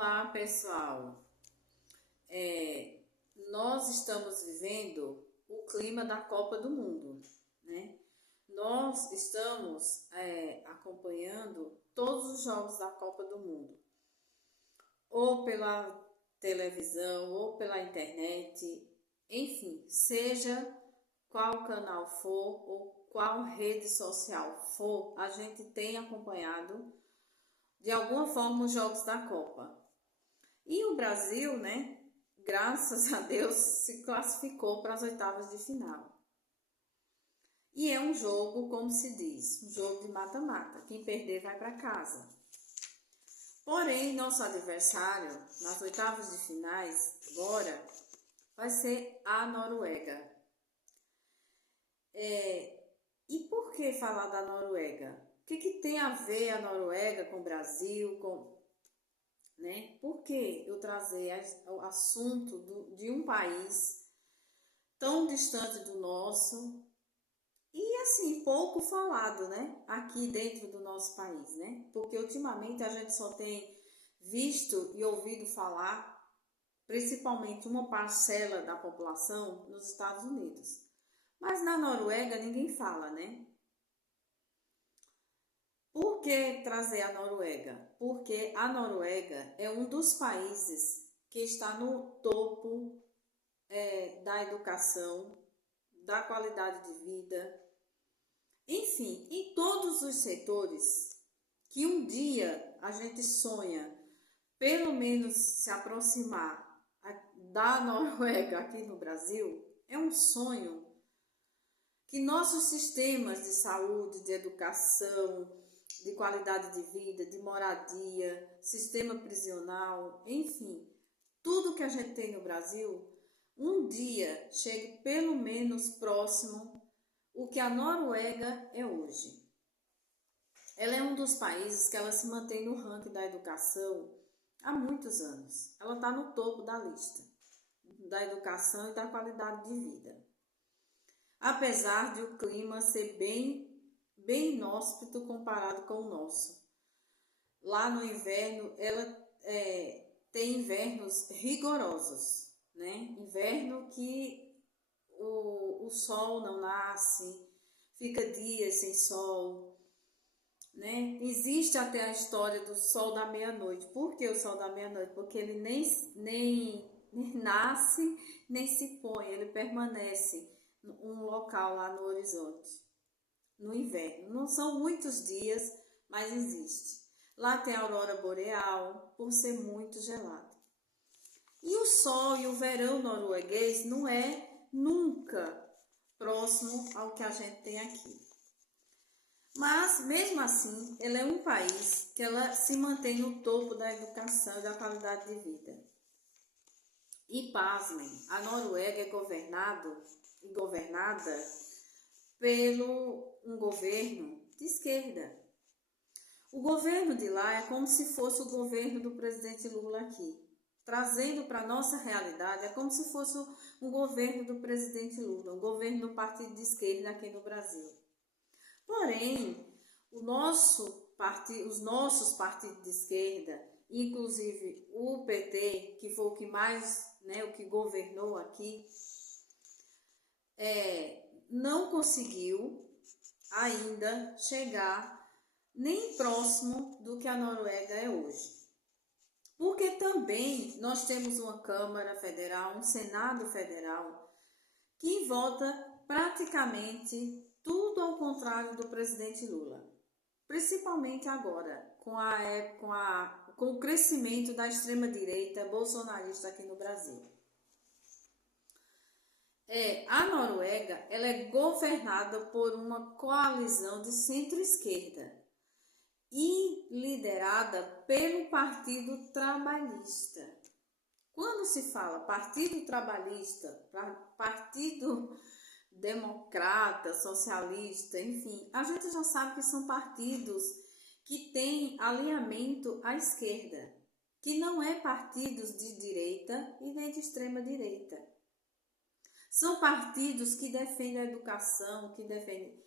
Olá, pessoal. Nós estamos vivendo o clima da Copa do Mundo, né? Nós estamos acompanhando todos os jogos da Copa do Mundo, ou pela televisão, ou pela internet, enfim, seja qual canal for ou qual rede social for, a gente tem acompanhado de alguma forma os jogos da Copa. E o Brasil, né, graças a Deus, se classificou para as oitavas de final. E é um jogo, como se diz, um jogo de mata-mata. Quem perder vai para casa. Porém, nosso adversário nas oitavas de finais agora vai ser a Noruega. E por que falar da Noruega? O que tem a ver a Noruega com o Brasil, né? Por que eu trazer o assunto de um país tão distante do nosso e assim pouco falado, né? Aqui dentro do nosso país, né? Porque ultimamente a gente só tem visto e ouvido falar, principalmente uma parcela da população nos Estados Unidos. Mas na Noruega ninguém fala, né? Por que trazer a Noruega? Porque a Noruega é um dos países que está no topo da educação, da qualidade de vida, enfim, em todos os setores que um dia a gente sonha, pelo menos se aproximar da Noruega aqui no Brasil, é um sonho que nossos sistemas de saúde, de educação, de qualidade de vida, de moradia, sistema prisional, enfim, tudo que a gente tem no Brasil, um dia chegue pelo menos próximo o que a Noruega é hoje. Ela é um dos países que ela se mantém no ranking da educação há muitos anos. Ela está no topo da lista da educação e da qualidade de vida. Apesar de o clima ser bem inóspito comparado com o nosso. Lá no inverno, ela tem invernos rigorosos, né? Inverno que o sol não nasce, fica dias sem sol, né? Existe até a história do sol da meia-noite. Por que o sol da meia-noite? Porque ele nem nasce, nem se põe, ele permanece um local lá no horizonte, no inverno. Não são muitos dias, mas existe. Lá tem a aurora boreal, por ser muito gelado. E o sol e o verão norueguês não é nunca próximo ao que a gente tem aqui. Mas, mesmo assim, ele é um país que ela se mantém no topo da educação e da qualidade de vida. E pasmem, a Noruega é governada pelo um governo de esquerda. O governo de lá é como se fosse o governo do presidente Lula aqui. Trazendo para a nossa realidade, é como se fosse um governo do presidente Lula, um governo do partido de esquerda aqui no Brasil. Porém, os nossos partidos de esquerda, inclusive o PT, que foi o que mais, né, o que governou aqui, não conseguiu ainda chegar nem próximo do que a Noruega é hoje. Porque também nós temos uma Câmara Federal, um Senado Federal, que vota praticamente tudo ao contrário do presidente Lula. Principalmente agora, com o crescimento da extrema-direita bolsonarista aqui no Brasil. A Noruega ela é governada por uma coalizão de centro-esquerda e liderada pelo Partido Trabalhista. Quando se fala Partido Trabalhista, Partido Democrata, Socialista, enfim, a gente já sabe que são partidos que têm alinhamento à esquerda, que não é partidos de direita e nem de extrema direita. São partidos que defendem a educação, que defendem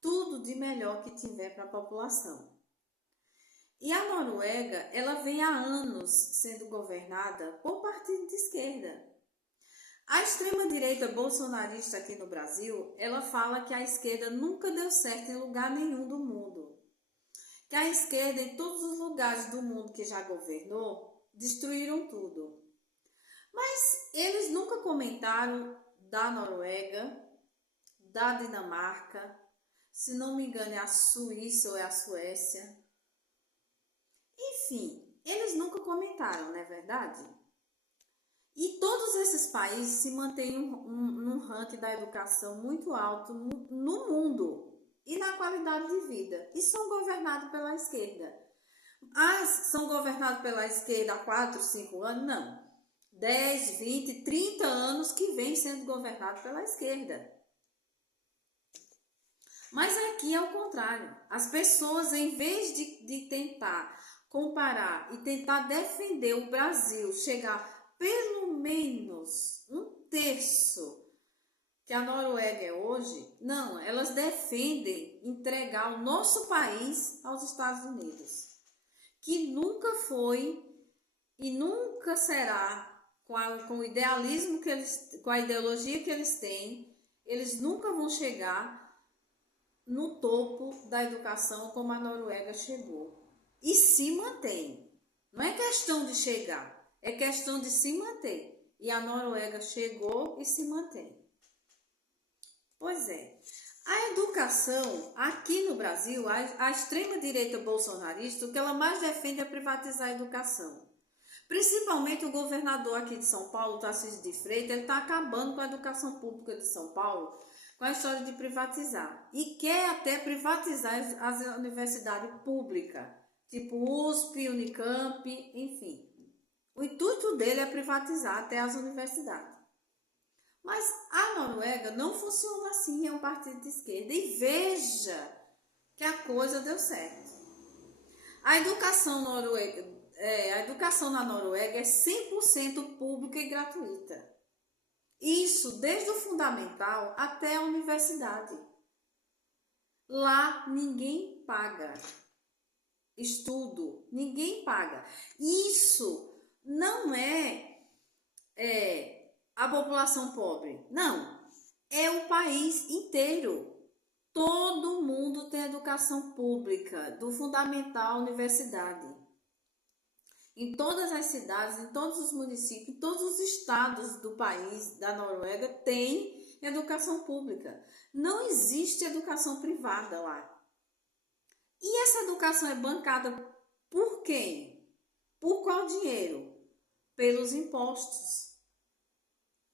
tudo de melhor que tiver para a população. E a Noruega, ela vem há anos sendo governada por partido de esquerda. A extrema-direita bolsonarista aqui no Brasil, ela fala que a esquerda nunca deu certo em lugar nenhum do mundo. Que a esquerda, em todos os lugares do mundo que já governou, destruíram tudo. Mas eles nunca comentaram da Noruega, da Dinamarca, se não me engano é a Suíça ou é a Suécia. Enfim, eles nunca comentaram, não é verdade? E todos esses países se mantêm num ranking da educação muito alto no mundo e na qualidade de vida. E são governados pela esquerda. São governados pela esquerda há 4, 5 anos? Não. 10, 20, 30 anos que vem sendo governado pela esquerda. Mas aqui é o contrário. As pessoas, em vez de tentar comparar e tentar defender o Brasil, chegar pelo menos 1/3 que a Noruega é hoje, não, elas defendem entregar o nosso país aos Estados Unidos, que nunca foi e nunca será, com o idealismo que eles, com a ideologia que eles têm, eles nunca vão chegar no topo da educação como a Noruega chegou. E se mantém. Não é questão de chegar, é questão de se manter. E a Noruega chegou e se mantém. Pois é. A educação, aqui no Brasil, a extrema-direita bolsonarista, o que ela mais defende é privatizar a educação. Principalmente o governador aqui de São Paulo, Tarcísio de Freitas, ele está acabando com a educação pública de São Paulo, com a história de privatizar. E quer até privatizar as universidades públicas, tipo USP, Unicamp, enfim. O intuito dele é privatizar até as universidades. Mas a Noruega não funciona assim, é um partido de esquerda. E veja que a coisa deu certo. A educação na Noruega é 100% pública e gratuita. Isso desde o fundamental até a universidade. Lá ninguém paga estudo, ninguém paga. Isso não é a população pobre, não. É o país inteiro. Todo mundo tem educação pública, do fundamental à universidade. Em todas as cidades, em todos os municípios, em todos os estados do país, da Noruega, tem educação pública. Não existe educação privada lá. E essa educação é bancada por quem? Por qual dinheiro? Pelos impostos.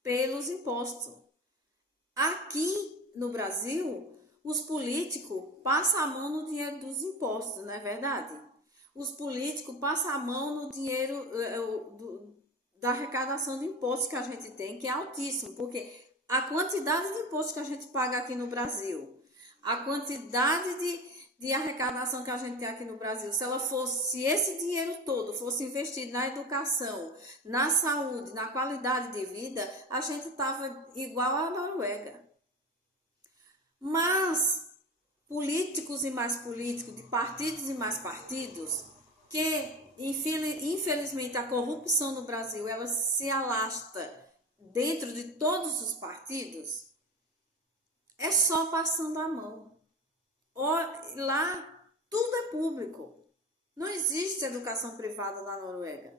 Pelos impostos. Aqui no Brasil, os políticos passam a mão no dinheiro dos impostos, não é verdade? Os políticos passam a mão no dinheiro da arrecadação de impostos que a gente tem, que é altíssimo, porque a quantidade de impostos que a gente paga aqui no Brasil, a quantidade de arrecadação que a gente tem aqui no Brasil, se esse dinheiro todo fosse investido na educação, na saúde, na qualidade de vida, a gente estava igual à Noruega. Mas políticos e mais políticos, de partidos e mais partidos, que infelizmente a corrupção no Brasil ela se alastra dentro de todos os partidos, é só passando a mão. Lá tudo é público, não existe educação privada na Noruega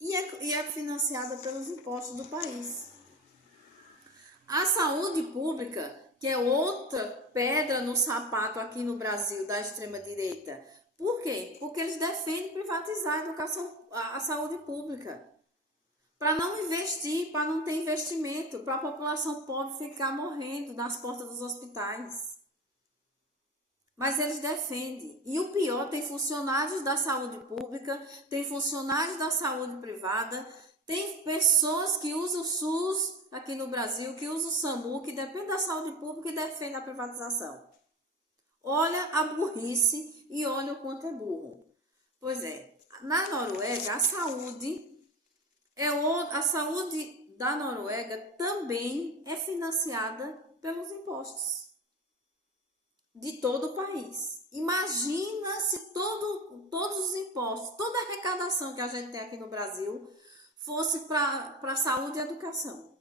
e é financiada pelos impostos do país. A saúde pública, que é outra pedra no sapato aqui no Brasil da extrema-direita. Por quê? Porque eles defendem privatizar a educação, a saúde pública. Para não investir, para não ter investimento, para a população pobre ficar morrendo nas portas dos hospitais. Mas eles defendem. E o pior, tem funcionários da saúde pública, tem funcionários da saúde privada, tem pessoas que usam o SUS aqui no Brasil, que usam o SAMU, que depende da saúde pública e defende a privatização. Olha a burrice e olha o quanto é burro. Pois é, na Noruega, a saúde da Noruega também é financiada pelos impostos. de todo o país. Imagina se todos os impostos, toda a arrecadação que a gente tem aqui no Brasil fosse para saúde e educação.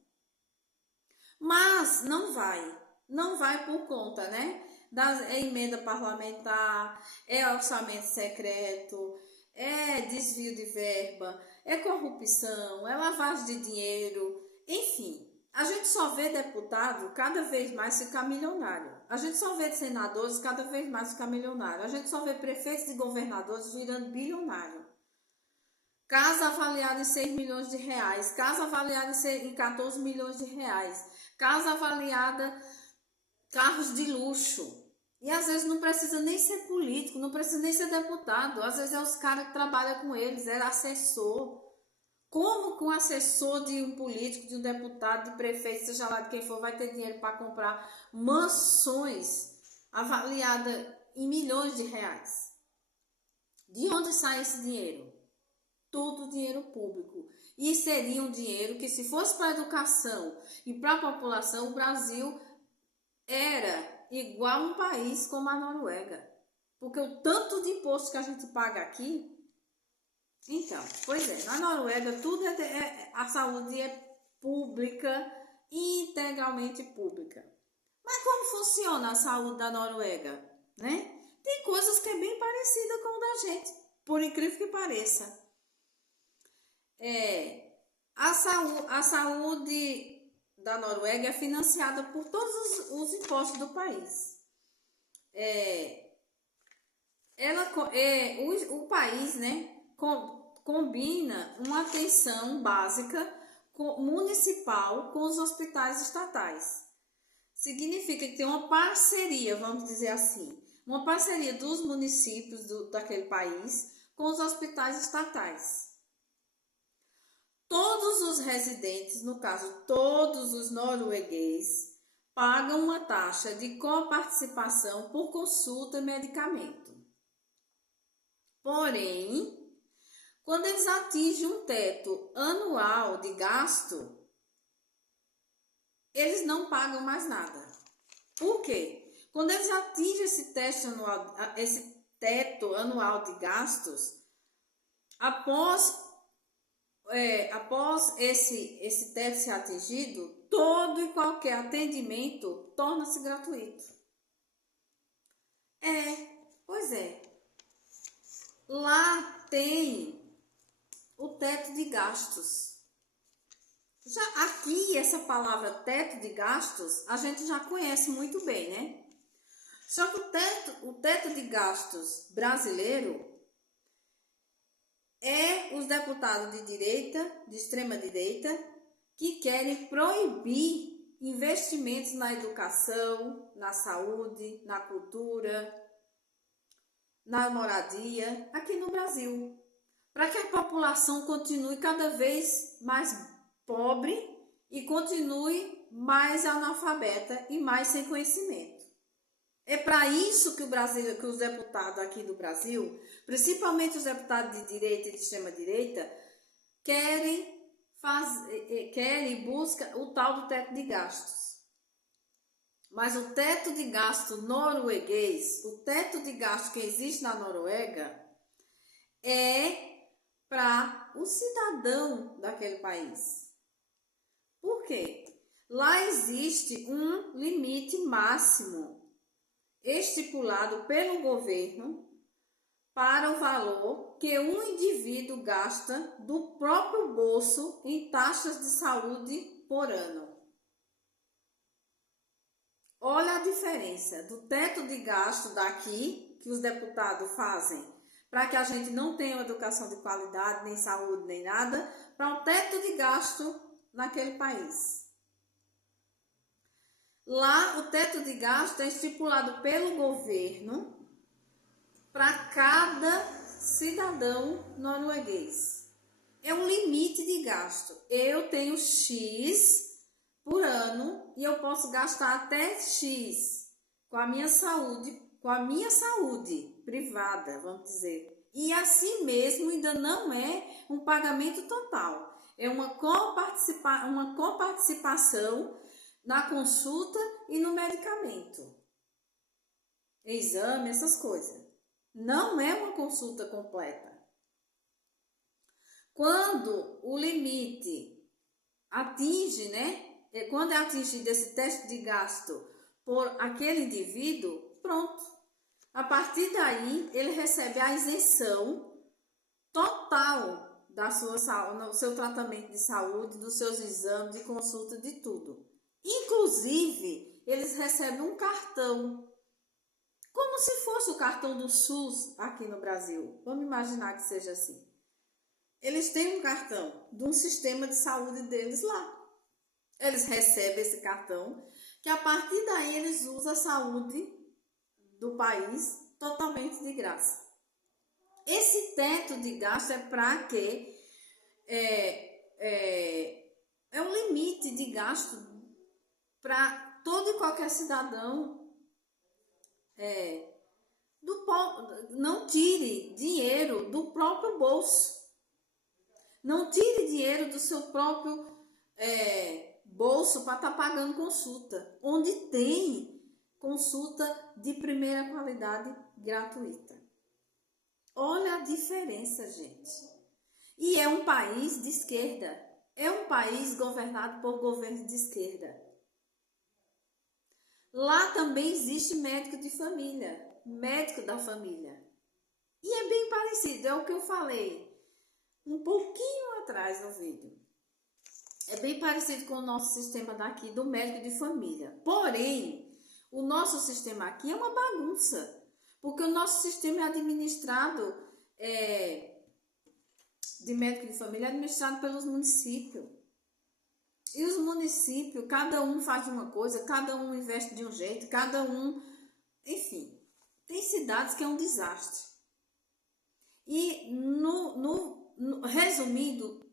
Mas não vai por conta, né? É emenda parlamentar, é orçamento secreto, é desvio de verba, é corrupção, é lavagem de dinheiro, enfim. A gente só vê deputado cada vez mais ficar milionário. A gente só vê senadores cada vez mais ficar milionário. A gente só vê prefeitos e governadores virando bilionário. Casa avaliada em 6 milhões de reais, casa avaliada em 14 milhões de reais, casa avaliada, carros de luxo. E às vezes não precisa nem ser político, não precisa nem ser deputado. Às vezes é os caras que trabalham com eles, é assessor. Como que um assessor de um político, de um deputado, de prefeito, seja lá de quem for, vai ter dinheiro para comprar mansões avaliadas em milhões de reais? De onde sai esse dinheiro? Tudo dinheiro público. E seria um dinheiro que, se fosse para a educação e para a população, o Brasil era igual um país como a Noruega. Porque o tanto de imposto que a gente paga aqui. Então, pois é, na Noruega tudo a saúde é pública, integralmente pública. Mas como funciona a saúde da Noruega, né? Tem coisas que é bem parecida com o da gente, por incrível que pareça. A saúde da Noruega é financiada por todos os impostos do país. O país, né, combina uma atenção básica municipal com os hospitais estatais. Significa que tem uma parceria, vamos dizer assim, uma parceria dos municípios daquele país com os hospitais estatais. Todos os residentes, no caso, todos os noruegueses, pagam uma taxa de coparticipação por consulta e medicamento. Porém, quando eles atingem um teto anual de gasto, eles não pagam mais nada. Por quê? Quando eles atingem esse teto anual de gastos, após esse teto ser atingido, todo e qualquer atendimento torna-se gratuito. Pois é. Lá tem o teto de gastos. Já aqui, essa palavra teto de gastos, a gente já conhece muito bem, né? Só que o teto de gastos brasileiro é os deputados de direita, de extrema direita, que querem proibir investimentos na educação, na saúde, na cultura, na moradia, aqui no Brasil, para que a população continue cada vez mais pobre e continue mais analfabeta e mais sem conhecimento. É para isso que que os deputados aqui do Brasil, principalmente os deputados de direita e de extrema direita, querem e buscam o tal do teto de gastos. Mas o teto de gasto norueguês, o teto de gasto que existe na Noruega, é para o cidadão daquele país. Por quê? Lá existe um limite máximo estipulado pelo governo para o valor que um indivíduo gasta do próprio bolso em taxas de saúde por ano. Olha a diferença do teto de gasto daqui, que os deputados fazem, para que a gente não tenha uma educação de qualidade, nem saúde, nem nada, para o teto de gasto naquele país. Lá, o teto de gasto é estipulado pelo governo para cada cidadão norueguês. É um limite de gasto. Eu tenho X por ano e eu posso gastar até X com a minha saúde privada, vamos dizer. E assim mesmo ainda não é um pagamento total. É uma coparticipação na consulta e no medicamento. exame, essas coisas. Não é uma consulta completa. Quando o limite atinge, né? Quando é atingido esse teto de gasto por aquele indivíduo, pronto. A partir daí, ele recebe a isenção total da sua saúde, no seu tratamento de saúde, dos seus exames, de consulta, de tudo. Inclusive, eles recebem um cartão, como se fosse o cartão do SUS aqui no Brasil. Vamos imaginar que seja assim. Eles têm um cartão de um sistema de saúde deles lá. Eles recebem esse cartão, que a partir daí eles usam a saúde do país totalmente de graça. Esse teto de gasto é para quê? É um limite de gasto para todo e qualquer cidadão. Não tire dinheiro do próprio bolso. Não tire dinheiro do seu próprio bolso para estar pagando consulta, onde tem consulta de primeira qualidade gratuita. Olha a diferença, gente. E é um país de esquerda. É um país governado por governo de esquerda. Lá também existe médico de família, médico da família. E é bem parecido, é o que eu falei um pouquinho atrás no vídeo. É bem parecido com o nosso sistema daqui do médico de família. Porém, o nosso sistema aqui é uma bagunça. Porque o nosso sistema é administrado, de médico de família, é administrado pelos municípios. E os municípios, cada um faz uma coisa, cada um investe de um jeito, cada um... Enfim, tem cidades que é um desastre. E, resumindo,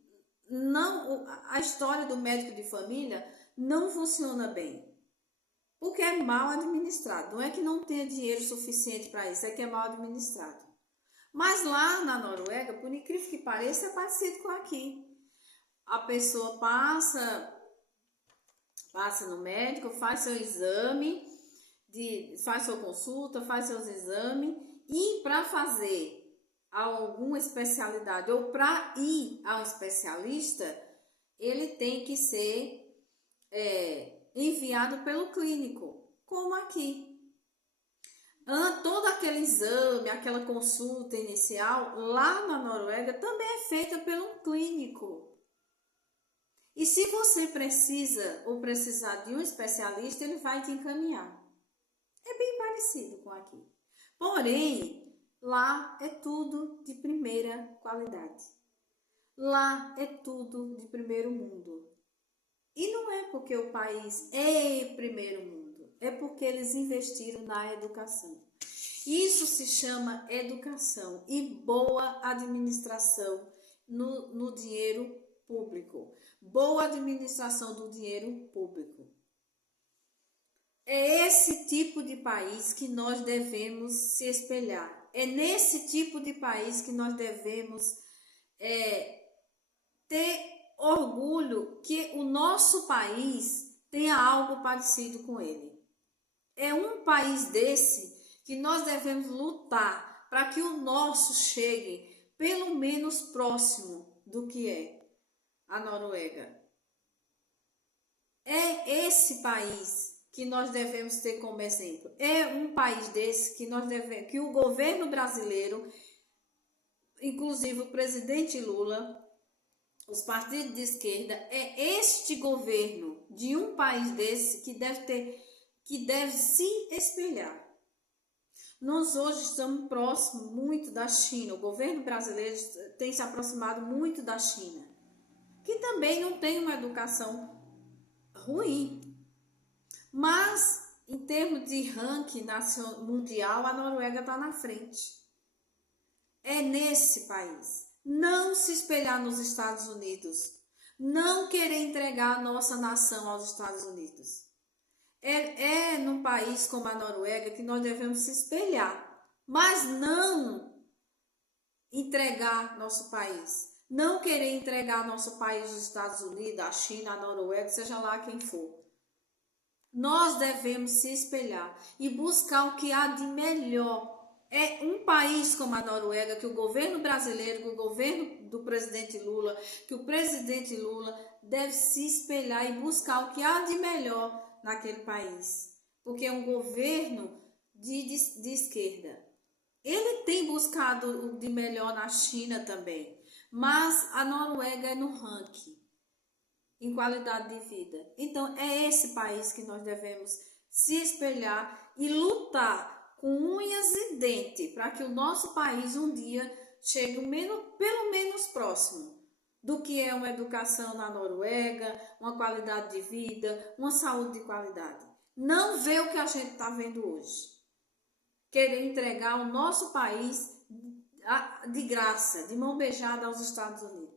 a história do médico de família não funciona bem. Porque é mal administrado. Não é que não tenha dinheiro suficiente para isso, é que é mal administrado. Mas lá na Noruega, por incrível que pareça, é parecido com aqui. A pessoa passa no médico, faz seu exame, faz sua consulta, faz seus exames, e para fazer alguma especialidade ou para ir a um especialista, ele tem que ser enviado pelo clínico, como aqui. Todo aquele exame, aquela consulta inicial, lá na Noruega, também é feita pelo clínico. E se você precisa ou precisar de um especialista, ele vai te encaminhar. É bem parecido com aqui. Porém, lá é tudo de primeira qualidade. Lá é tudo de primeiro mundo. E não é porque o país é primeiro mundo, é porque eles investiram na educação. Isso se chama educação e boa administração no dinheiro público. Boa administração do dinheiro público. É esse tipo de país que nós devemos se espelhar. É nesse tipo de país que nós devemos ter orgulho que o nosso país tenha algo parecido com ele. É um país desse que nós devemos lutar para que o nosso chegue pelo menos próximo do que é a Noruega. É esse país que nós devemos ter como exemplo. É um país desse que o governo brasileiro, inclusive o presidente Lula, os partidos de esquerda, é este governo de um país desse que deve se espelhar. Nós hoje estamos próximos muito da China. O governo brasileiro tem se aproximado muito da China, que também não tem uma educação ruim. Mas, em termos de ranking mundial, a Noruega está na frente. É nesse país. Não se espelhar nos Estados Unidos. Não querer entregar a nossa nação aos Estados Unidos. É num país como a Noruega que nós devemos se espelhar. Mas não entregar nosso país. Não querer entregar nosso país aos Estados Unidos, a China, a Noruega, seja lá quem for. nós devemos se espelhar e buscar o que há de melhor. É um país como a Noruega, que o governo brasileiro, que o governo do presidente Lula, que o presidente Lula deve se espelhar e buscar o que há de melhor naquele país. Porque é um governo de esquerda. Ele tem buscado o de melhor na China também, mas a Noruega é no ranking em qualidade de vida. Então é esse país que nós devemos se espelhar e lutar com unhas e dentes para que o nosso país um dia chegue pelo menos próximo do que é uma educação na Noruega, uma qualidade de vida, uma saúde de qualidade. Não vê o que a gente está vendo hoje. Querer entregar o nosso país de graça, de mão beijada aos Estados Unidos.